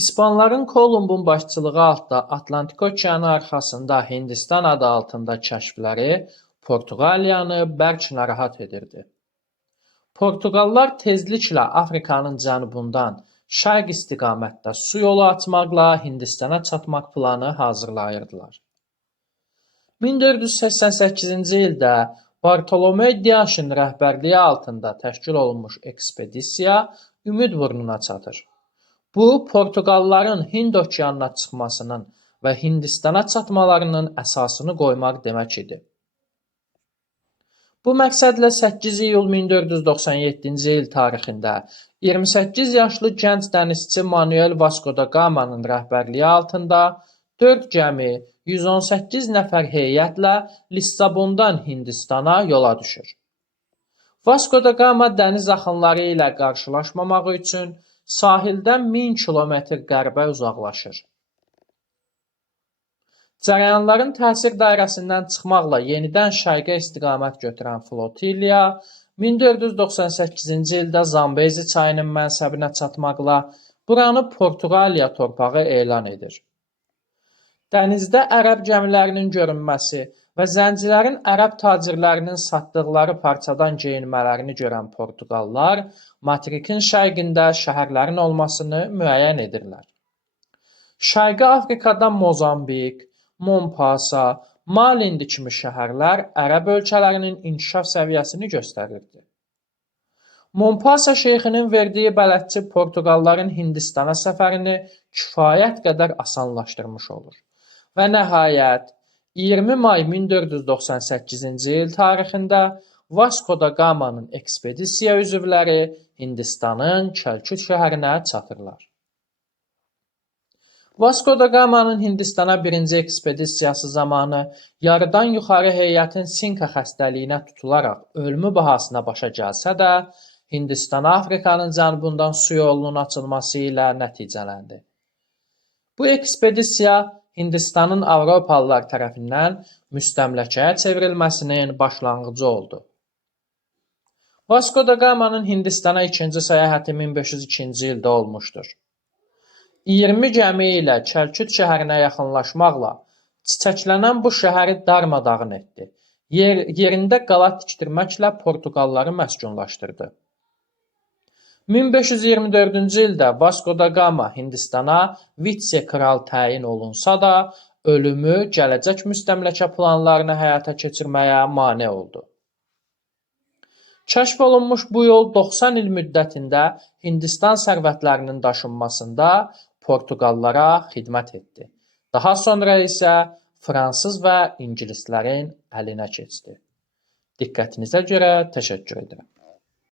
İspanların Kolumbun başçılığı altında Atlantik okeanı arxasında Hindistan adı altında kəşfləri Portuqaliyanı bərk narahat edirdi. Portuqallar tezliklə Afrikanın cənubundan şərq istiqamətdə su yolu açmaqla Hindistana çatmaq planı hazırlayırdılar. 1488-ci ildə Bartolomé Diaşın rəhbərliyi altında təşkil olunmuş ekspedisiya Ümid burnuna çatır. Bu, Portuqalların Hind okeanına çıxmasının və Hindistana çatmalarının əsasını qoymaq demək idi. Bu məqsədlə 8 iyul 1497-ci il tarixində 28 yaşlı gənc dənizçi Manuel Vasco da Gama'nın rəhbərliyi altında 4 gəmi 118 nəfər heyətlə Lissabondan Hindistana yola düşür. Vasco da Gama dəniz axınları ilə qarşılaşmamaq üçün sahildən 1000 kilometr qərbə uzaqlaşır. Cərəyanların təsir dairəsindən çıxmaqla yenidən şərqə istiqamət götürən flotiliya 1498-ci ildə Zambezi çayının mənsəbinə çatmaqla buranı Portuqaliya torpağı elan edir. Dənizdə ərəb gəmilərinin görünməsi və zəncilərin ərəb tacirlərinin satdıqları parçadan geyinmələrini görən Portuqallar materikin şərqində şəhərlərin olmasını müəyyən edirlər. Şərqi Afrikada Mozambik, Mompasa, Malindi kimi şəhərlər ərəb ölkələrinin inkişaf səviyyəsini göstərirdi. Mompasa şeyxinin verdiyi bələdçi Portuqalların Hindistana səfərini kifayət qədər asanlaşdırmış olur. Və nəhayət, 20 may 1498-ci il tarixində Vasco da Gama'nın ekspedisiya üzvləri Hindistanın Kəlküt şəhərinə çatırlar. Vasco da Gama'nın Hindistana birinci ekspedisiyası zamanı yarıdan yuxarı heyətin Sinka xəstəliyinə tutularaq ölümü bahasına başa gəlsə də, Hindistana Afrikanın cənubundan su yolunun açılması ilə nəticələndi. Bu ekspedisiya Hindistanın Avropalılar tərəfindən müstəmləkəyə çevrilməsinin başlanğıcı oldu. Vasco da Gama'nın Hindistana ikinci səyahəti 1502-ci ildə olmuşdur. 20 gəmi ilə Kəlküt şəhərinə yaxınlaşmaqla çiçəklənən bu şəhəri darmadağın etdi. Yerində qala tikdirməklə Portuqalları məskunlaşdırdı. 1524-cü ildə Vasco da Gama Hindistana vitse-kral təyin olunsa da, ölümü gələcək müstəmləkə planlarını həyata keçirməyə mane oldu. Kəşf olunmuş bu yol 90 il müddətində Hindistan sərvətlərinin daşınmasında Portuqallara xidmət etdi. Daha sonra isə fransız və ingilislərin əlinə keçdi. Diqqətinizə görə təşəkkür edirəm.